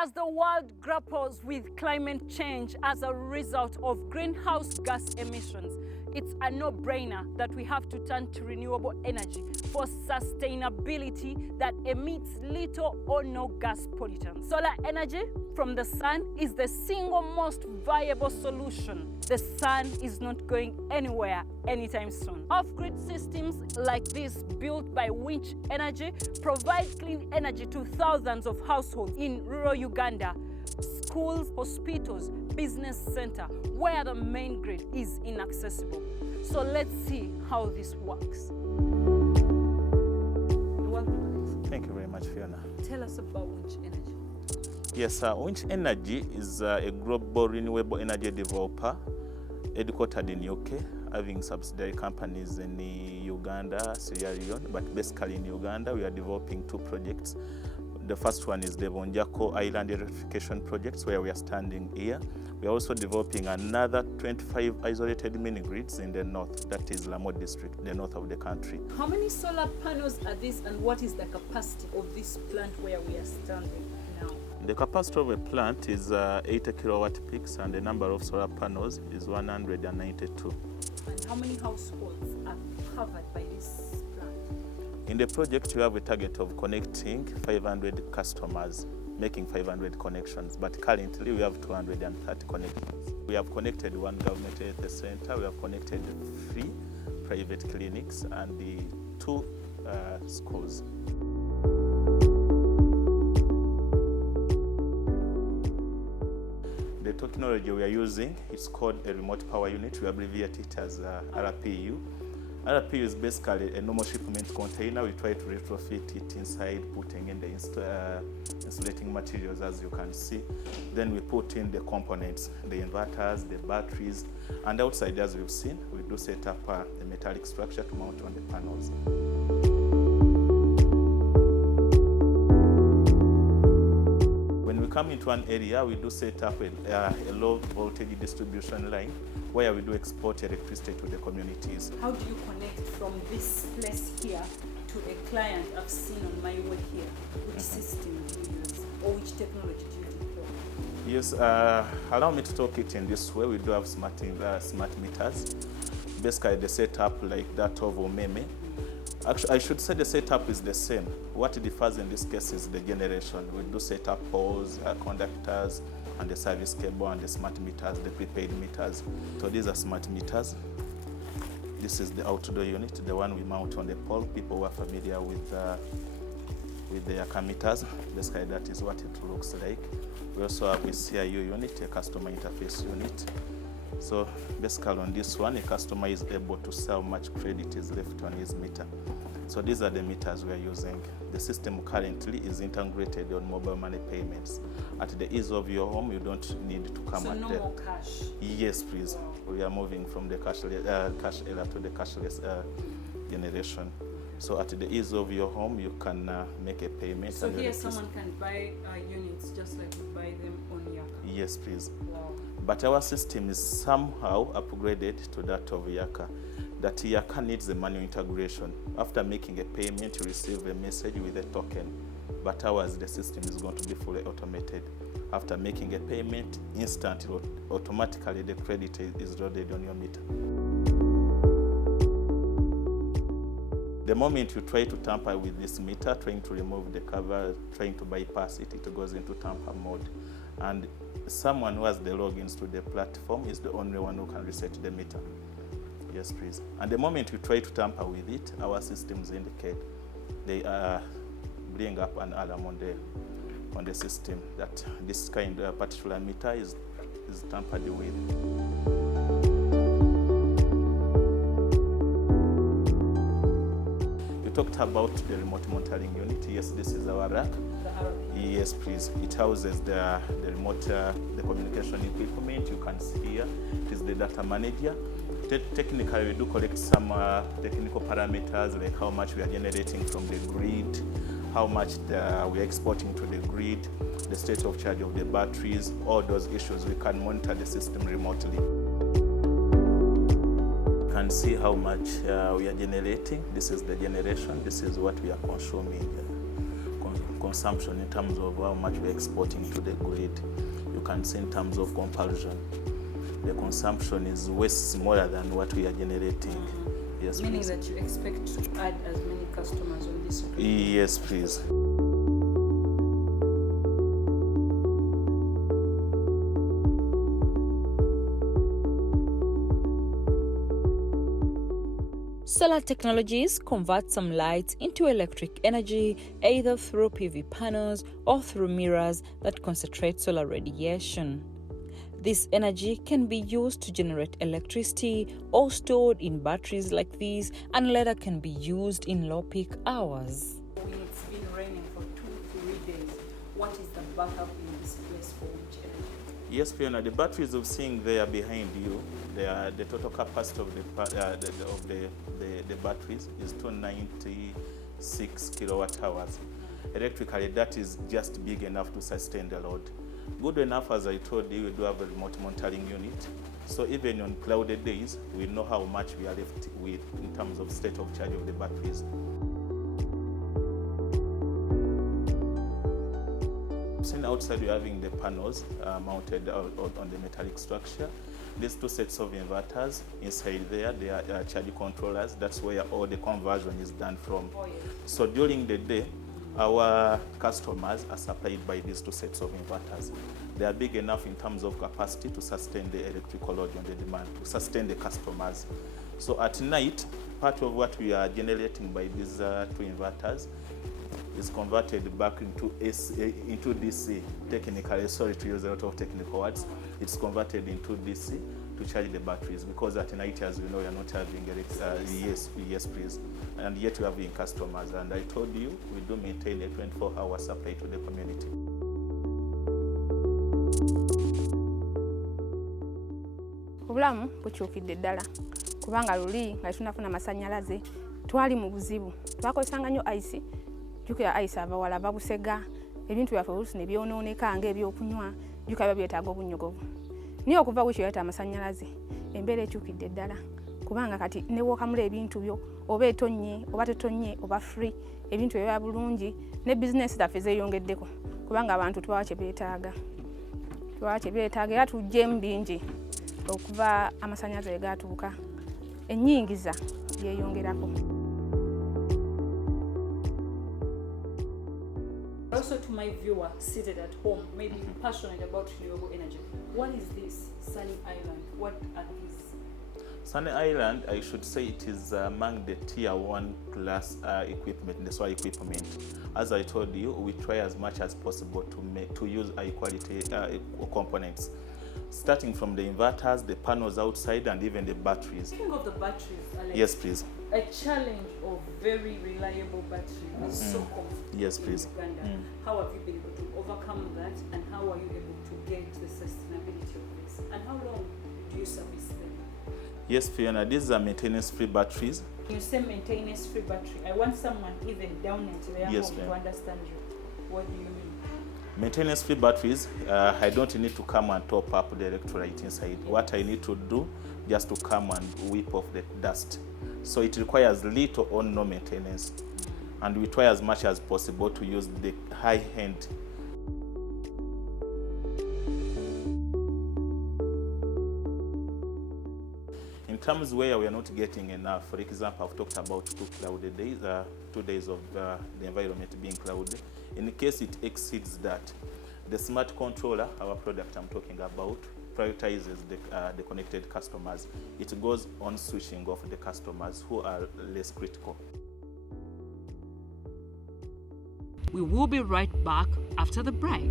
As the world grapples with climate change as a result of greenhouse gas emissions, it's a no-brainer that we have to turn to renewable energy for sustainability that emits little or no gas pollutants. Solar energy from the sun is the single most viable solution. The sun is not going anywhere anytime soon. Off-grid systems like this, built by Winch Energy, provide clean energy to thousands of households in rural Uganda, schools, hospitals, business center, where the main grid is inaccessible. So let's see how this works. Welcome. Thank you very much, Fiona. Tell us about Winch Energy. Yes, Winch Energy is a global renewable energy developer headquartered in UK, having subsidiary companies in Uganda, Sierra Leone, but basically in Uganda we are developing two projects. The first one is the Vonjako Island Electrification Project, where we are standing here. We are also developing another 25 isolated mini-grids in the north, that is Lamo district, the north of the country. How many solar panels are these, and what is the capacity of this plant where we are standing now? The capacity of a plant is 80 kilowatt peaks, and the number of solar panels is 192. And how many households are covered by this plant? In the project, we have a target of connecting 500 customers, making 500 connections, but currently we have 230 connections. We have connected one government health center, we have connected 3 private clinics, and the 2 schools. The technology we are using is called a remote power unit. We abbreviate it as RPU. RPU is basically a normal shipment container. We try to retrofit it inside, putting in the insulating materials, as you can see. Then we put in the components, the inverters, the batteries, and outside, as we've seen, we do set up a metallic structure to mount on the panels. When we come into an area, we do set up a low voltage distribution line where we do export electricity to the communities. How do you connect from this place here to a client I've seen on my way here? Which system do you use, or which technology do you deploy? Yes, allow me to talk it in this way. We do have smart meters. Basically, the setup like that of Omeme. Actually, I should say the setup is the same. What differs in this case is the generation. We do set up poles, conductors, and the service cable, and the smart meters, the prepaid meters. So these are smart meters. This is the outdoor unit, the one we mount on the pole. People who are familiar with the car meters, basically that is what it looks like. We also have a CIU unit, a customer interface unit. So basically on this one, a customer is able to see how much credit is left on his meter. So these are the meters we are using. The system currently is integrated on mobile money payments. At the ease of your home, you don't need to come at no more cash? Yes, please. Wow. We are moving from the cash era to the cashless generation. So at the ease of your home, you can make a payment. So here someone can buy units just like you buy them on Yaka? Yes, please. Wow. But our system is somehow upgraded to that of Yaka. That Yaka needs a manual integration. After making a payment, you receive a message with a token. But ours, the system is going to be fully automated. After making a payment, instantly, automatically, the credit is loaded on your meter. The moment you try to tamper with this meter, trying to remove the cover, trying to bypass it, it goes into tamper mode. And someone who has the logins to the platform is the only one who can reset the meter. Yes, please. And the moment you try to tamper with it, our systems indicate, they bring up an alarm on the system that this kind of particular meter is tampered with. You talked about the remote monitoring unit. Yes, this is our rack. Yes, please. It houses the remote, the communication equipment. You can see here, it is the data manager. Technically, we do collect some technical parameters, like how much we are generating from the grid, how much we are exporting to the grid, the state of charge of the batteries, all those issues. We can monitor the system remotely. You can see how much we are generating. This is the generation. This is what we are consuming consumption in terms of how much we're exporting to the grid. You can see in terms of comparison, the consumption is way smaller than what we are generating. Yes, Meaning please. that you expect to add as many customers on this grid? Yes, please. Solar Technologies convert some light into electric energy either through PV panels or through mirrors that concentrate solar radiation. This energy can be used to generate electricity or stored in batteries like these, and later can be used in low peak hours. When it's been raining for 2-3 days, what is the backup in this place for Winch Energy? Yes, Fiona, the batteries you're seeing there behind you, the total capacity of the batteries is 296 kilowatt hours. Electrically, that is just big enough to sustain the load. Good enough, as I told you, we do have a remote monitoring unit. So even on clouded days, we know how much we are left with in terms of state of charge of the batteries. Seen outside, we're having the panels mounted on the metallic structure. These two sets of inverters inside there, they are charge controllers. That's where all the conversion is done from. Oh, yes. So during the day, our customers are supplied by these two sets of inverters. They are big enough in terms of capacity to sustain the electrical load on the demand, to sustain the customers. So at night, part of what we are generating by these two inverters is converted back into DC. Technically, sorry to use a lot of technical words, it's converted into DC to charge the batteries, because at night, as you know, you're not having yes, please. And yet we're having customers. And I told you, we do maintain a 24-hour supply to the community. Obulamu bukyukidde ddala kubanga luli nga tunafuna amasannyalaze twali mu buzibu, twakozesanga nnyo ice. Jukira ice abawala babusega ebintu byaffe oluusi ne byonooneka ng'ebyokunywa, jukira byetaaga obunnyogovu. Niyo okuva wiiki yaleeta amasannyalaze, embeera ekyukidde ddala kubanga kati ne wookamula ebintu byo oba etonnye oba tetonnye oba free, ebintu ebya bulungi ne bizinesi zaffe zeeyongeddeko kubanga abantu tubawa kye beetaaga. Era tujjeemu bingi okuva amasannyalaze we gaatuuka, ennyingiza yeeyongerako. Also, to my viewer seated at home, maybe passionate about renewable energy, what is this Sunny Island? What are these? Sunny Island, I should say it is among the tier 1 class equipment, the solar equipment. As I told you, we try as much as possible to use high quality components, starting from the inverters, the panels outside, and even the batteries. Speaking of the batteries, Alex, Yes, please. a challenge of very reliable battery is so common Yes, please. in Uganda. How have you been able to overcome that, and how are you able to get the sustainability of this? And how long do you service them? Yes, Fiona, these are maintenance-free batteries. You say maintenance-free battery. I want someone even down into their Yes, home ma'am. to understand you. What do you mean? Maintenance-free batteries, I don't need to come and top up the electrolyte inside. What I need to do, just to come and whip off the dust. So it requires little or no maintenance. And we try as much as possible to use the high-end. In terms where we are not getting enough, for example, I've talked about 2 cloudy days, 2 days of the environment being cloudy. In case it exceeds that, the smart controller, our product I'm talking about, prioritizes the connected customers. It goes on switching off the customers who are less critical. We will be right back after the break.